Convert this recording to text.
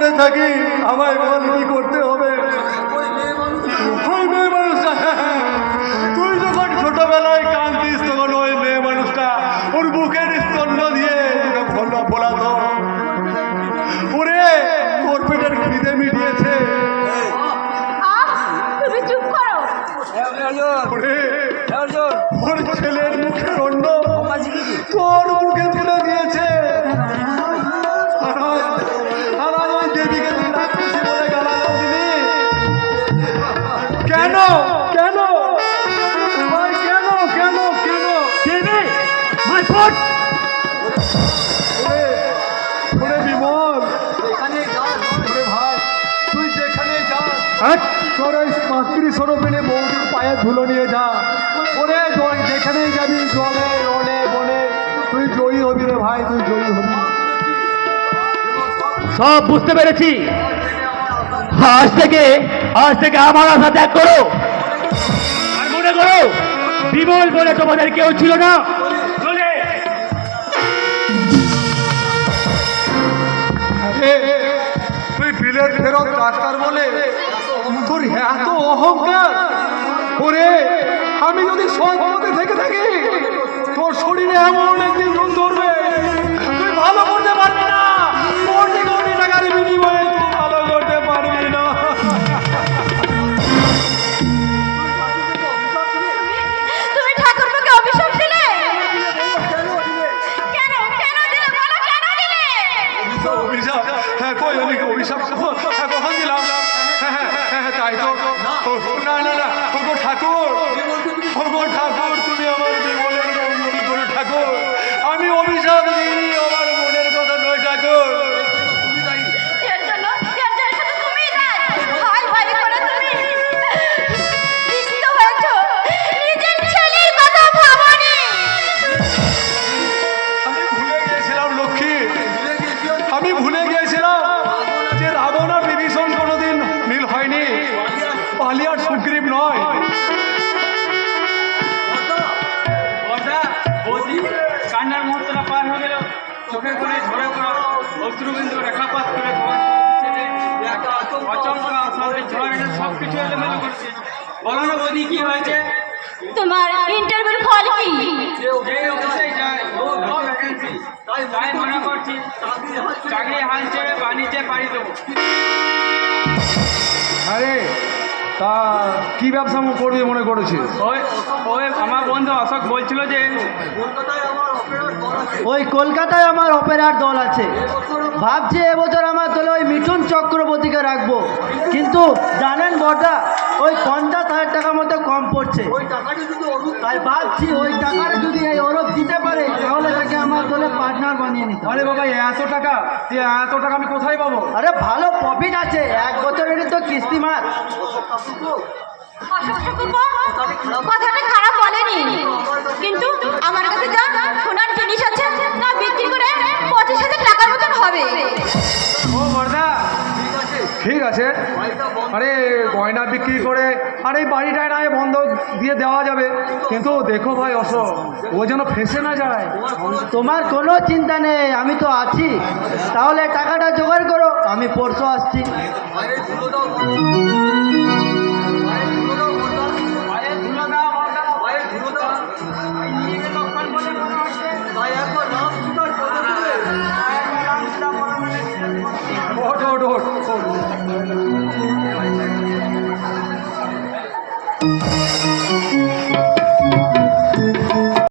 পড়ে থাকি, আমায় বল কি করতে হবে। ওই মেয়ে মানুষটা, তুই যখন ছোটবেলায় কাঁদতিস তখন ওই মেয়ে মানুষটা ওর বুকের স্তন্য দিয়ে তোকে বলাতো, ওরে ওর পেটের খিদে মিটিয়েছে। তুমি চুপ করো। ওর ছেলের মুখের অন্য তোর মুখে তুলে দিয়েছে। আর ওই দেবীকে তুই রাক্ষসী বলে গালাগাল দিলি কেন? কেন ভাই, কেন কেন কেন? দেবী মাই ফুট। ওরে বিমল, ওরে ভাই, তুই যেখানে যাস তোর ওই মাতৃস্বরূপিণী বৌদির পায়ে ধুলো নিয়ে যা। ওরে যেখানেই যাবি জলে রনে বনে তুই জয়ী হবি রে ভাই, তুই জয়ী হবি। সব বুঝতে পেরেছি। আজ থেকে আমার আশা ত্যাগ করো। আর মনে করো বিমল বলে তোমাদের কেউ ছিল না। চলে তুই বিলের ফেরত ডাক্তার বলে তোর এত অহংকার। ওরে আমি যদি সম্পদে থেকে থাকি তোর শরীরে এমন একদিন নুন ধরবে তুই ভালো করতে পারবি না। কোটি কোটি টাকার বিনিময়ে তুই ভালো করতে পারবি না। তুমি ঠাকুরকে অভিশাপ দিলে কেন? কেন দিলে বলো, কেন দিলে? অভিশাপ? হ্যাঁ কই আমি অভিশাপ কখন দিলাম? তাই তো না না না, ওগো ঠাকুর, ওগো ঠাকুর, তুমি আমার বিমলের মঙ্গল করো ঠাকুর। আমি অভিশাপ দিইনি, আমার মনের কথা নয় ঠাকুর। এর জন্য শুধু তুমিই দায়ী। ভাই ভাই করে তুমি নিশ্চিত হয়েছো, নিজের ছেলের কথা ভাবনি। আমি ভুলে গিয়েছিলাম লক্ষ্মী, আমি ভুলে গিয়েছিলাম যে রাবণ আর বিভীষণ কোনোদিন মিল হয়নি, পালি আর সুগ্রীব নয়। কান্নার মুহূর্তটা পার হয়ে গেল, চোখের কোণে ঝরে পড়া অশ্রুবিন্দু রেখাপাত করে অচমকা অশান্তি ঝড় এনে সব কিছু এলোমেলো করছে। বলো না বৌদি কি হয়েছে? তোমার ইন্টারভিউর ফল কি? যে অফিসেই যায় নো ভ্যাকেন্সি, তাই মনে করছি চাকরি হাল ছেড়ে বাণিজ্যে পাড়ি দেবো। আরে তা কি ব্যবসা করবি মনে করেছিস? ওই ওই আমার বন্ধু অশোক বলছিল যে ওই কলকাতায় আমার অপেরার দল আছে, ভাবছি এবছর আমার দলে ওই মিঠুন চক্রবর্তীকে রাখবো। কিন্তু জানেন বড়দা, ওই 50,000 টাকা মতো কম পড়ছে। তাই ভাবছি ওই টাকাটা যদি এই অরব দিতে পারে তাহলে তাকে আমার দলে পার্টনার বানিয়ে নিতে। আরে বাবা এত টাকা, এত টাকা আমি কোথায় পাবো? আরে ভালো প্রফিট আছে, 1 বছরেরই তো কিস্তি মার। অশোক ঠাকুরপো কথাটা খারাপ বলেনি, কিন্তু আমার কাছে যা সোনার জিনিস আছে তা বিক্রি করে 25,000 টাকার মতন হবে। ও বর্দা ঠিক আছে, আরে গয়না বিক্রি করে আর এই বাড়িটায় না বন্ধ দিয়ে দেওয়া যাবে, কিন্তু দেখো ভাই অশোক ও যেন ফেঁসে না যায়। তোমার কোনো চিন্তা নেই, আমি তো আছি। তাহলে টাকাটা জোগাড় করো, আমি পরশু আসছি। ওঠ ওঠ ওঠ ওঠ।